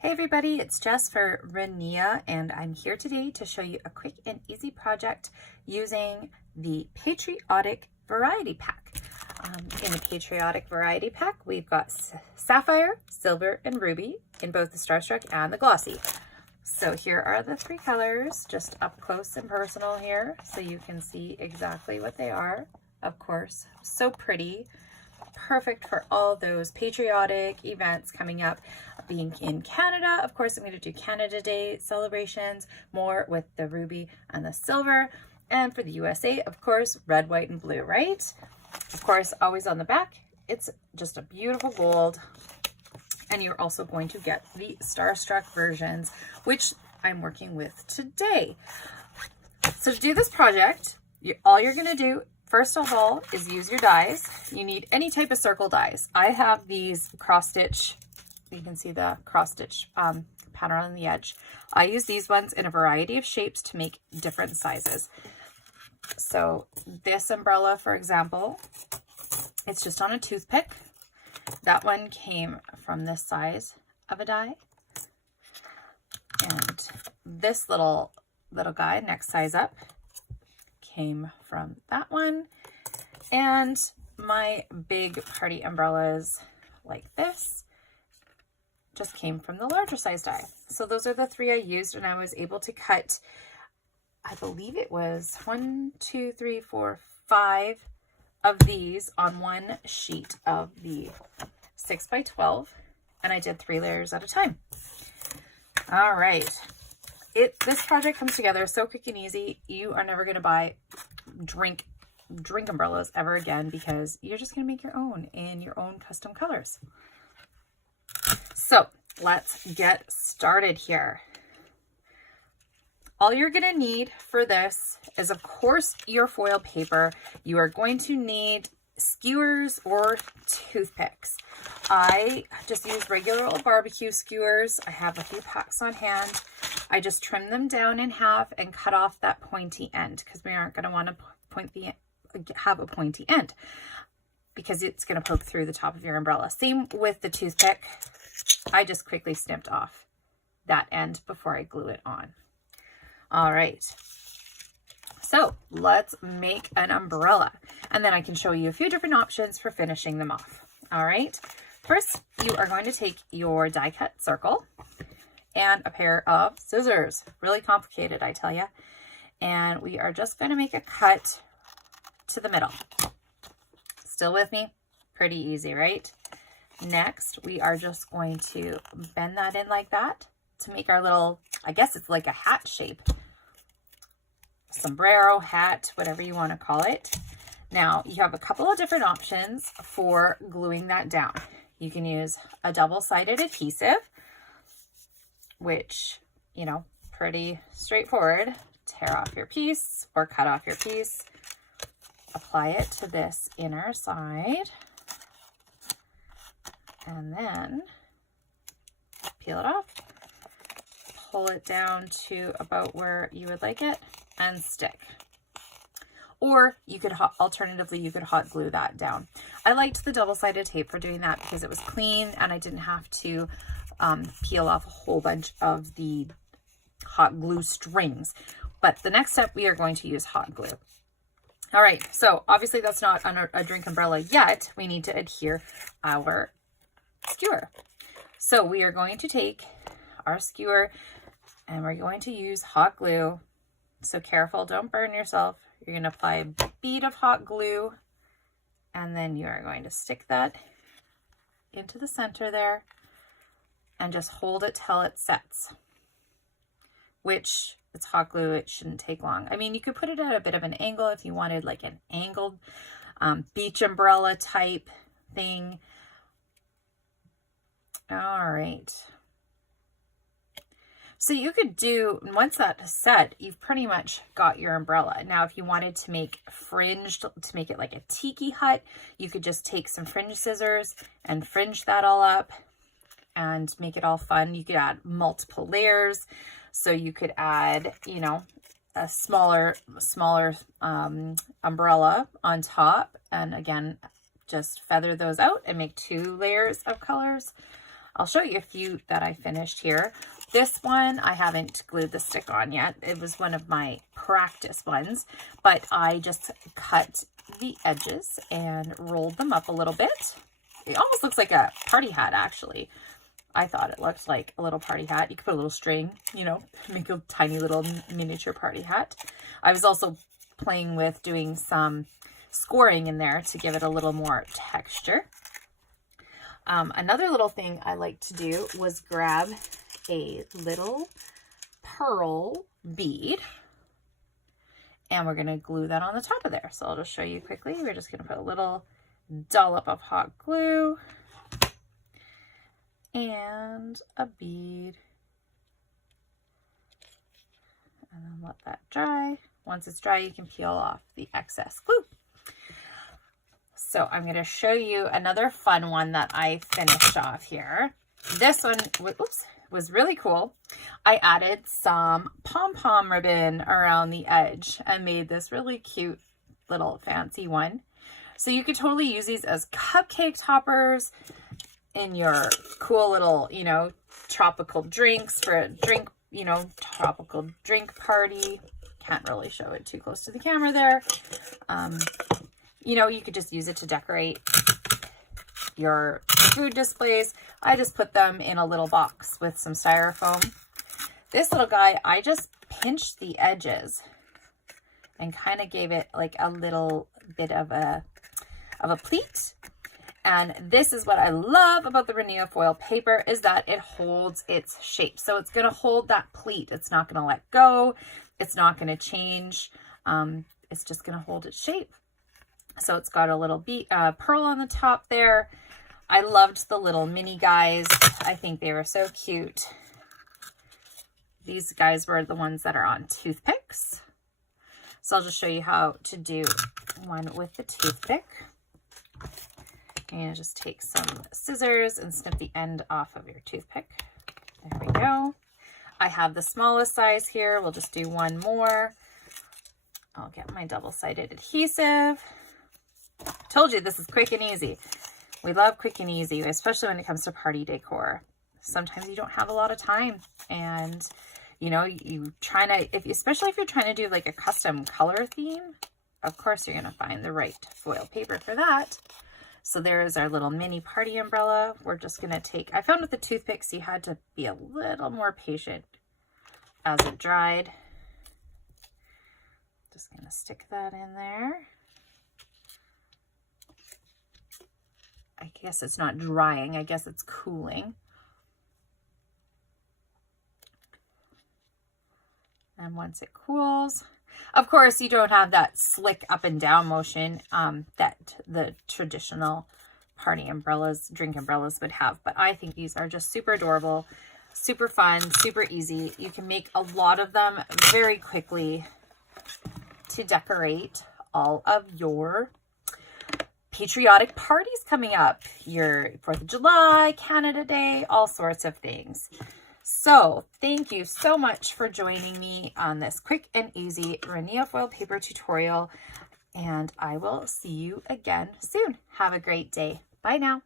Hey everybody, it's Jess for Rinea, and I'm here today to show you a quick and easy project using the Patriotic Variety Pack. In the Patriotic Variety Pack, we've got Sapphire, Silver, and Ruby in both the Starstruck and the Glossy. So here are the three colors, just up close and personal here, so you can see exactly what they are. Of course, so pretty. Perfect for all those patriotic events coming up. Being in Canada, of course, I'm going to do Canada Day celebrations more with the ruby and the silver. And for the USA, of course, red, white, and blue, right? Of course, always on the back, it's just a beautiful gold. And you're also going to get the Starstruck versions, which I'm working with today. So to do this project, all you're going to do first of all is use your dies. You need any type of circle dies. I have these cross stitch, you can see the cross stitch pattern on the edge. I use these ones in a variety of shapes to make different sizes. So this umbrella, for example, it's just on a toothpick. That one came from this size of a die. And this little guy, next size up, came from that one. And my big party umbrellas like this just came from the larger size die. So those are the three I used, and I was able to cut, I believe it was 1, 2, 3, 4, 5 of these on one sheet of the 6x12, and I did 3 layers at a time. All right. This project comes together so quick and easy. You are never going to buy drink umbrellas ever again, because you're just going to make your own in your own custom colors. So let's get started here. All you're going to need for this is, of course, your foil paper. You are going to need skewers or toothpicks. I just use regular old barbecue skewers. I have a few packs on hand. I just trim them down in half and cut off that pointy end, because we aren't going to want to have a pointy end, because it's going to poke through the top of your umbrella. Same with the toothpick. I just quickly snipped off that end before I glue it on. All right. So let's make an umbrella, and then I can show you a few different options for finishing them off. All right. First, you are going to take your die cut circle and a pair of scissors. Really complicated, I tell you. And we are just going to make a cut to the middle. Still with me? Pretty easy, right? Next, we are just going to bend that in like that to make our little, I guess it's like a hat shape. Sombrero, hat, whatever you want to call it. Now, you have a couple of different options for gluing that down. You can use a double-sided adhesive, which, you know, pretty straightforward. Tear off your piece or cut off your piece. Apply it to this inner side. And then peel it off. Pull it down to about where you would like it and stick. Or you could alternatively, you could hot glue that down. I liked the double-sided tape for doing that because it was clean and I didn't have to peel off a whole bunch of the hot glue strings. But the next step, we are going to use hot glue. All right, so obviously that's not a drink umbrella yet. We need to adhere our skewer. So we are going to take our skewer and we're going to use hot glue. So careful, don't burn yourself. You're going to apply a bead of hot glue, and then you are going to stick that into the center there and just hold it till it sets, which it's hot glue. It shouldn't take long. I mean, you could put it at a bit of an angle if you wanted like an angled beach umbrella type thing. All right. So you could do, once that's set, you've pretty much got your umbrella. Now, if you wanted to make fringed, to make it like a tiki hut, you could just take some fringe scissors and fringe that all up and make it all fun. You could add multiple layers. So you could add, you know, a smaller umbrella on top. And again, just feather those out and make 2 layers of colors. I'll show you a few that I finished here. This one, I haven't glued the stick on yet. It was one of my practice ones, but I just cut the edges and rolled them up a little bit. It almost looks like a party hat, actually. I thought it looked like a little party hat. You could put a little string, you know, make a tiny little miniature party hat. I was also playing with doing some scoring in there to give it a little more texture. Another little thing I like to do was grab a little pearl bead, and we're going to glue that on the top of there. So I'll just show you quickly. We're just going to put a little dollop of hot glue and a bead, and then let that dry. Once it's dry, you can peel off the excess glue. So I'm going to show you another fun one that I finished off here. This one, was really cool. I added some pom-pom ribbon around the edge and made this really cute little fancy one. So you could totally use these as cupcake toppers in your cool little, you know, tropical drinks for a drink, you know, tropical drink party. Can't really show it too close to the camera there. You know, you could just use it to decorate your food displays. I just put them in a little box with some styrofoam. This little guy, I just pinched the edges and kind of gave it like a little bit of a pleat. And this is what I love about the Rinea foil paper, is that it holds its shape. So it's going to hold that pleat. It's not going to let go. It's not going to change. It's just going to hold its shape. So it's got a little pearl on the top there. I loved the little mini guys. I think they were so cute. These guys were the ones that are on toothpicks. So I'll just show you how to do one with the toothpick. And just take some scissors and snip the end off of your toothpick. There we go. I have the smallest size here. We'll just do one more. I'll get my double-sided adhesive. Told you this is quick and easy. We love quick and easy, especially when it comes to party decor. Sometimes you don't have a lot of time, and you know, especially if you're trying to do like a custom color theme, of course you're going to find the right foil paper for that. So there's our little mini party umbrella. We're just going to take, I found with the toothpicks, you had to be a little more patient as it dried. Just going to stick that in there. I guess it's not drying. I guess it's cooling. And once it cools, of course, you don't have that slick up and down motion that the traditional party umbrellas, drink umbrellas would have. But I think these are just super adorable, super fun, super easy. You can make a lot of them very quickly to decorate all of your patriotic parties coming up. Your 4th of July, Canada Day, all sorts of things. So thank you so much for joining me on this quick and easy Rinea foil paper tutorial, and I will see you again soon. Have a great day. Bye now.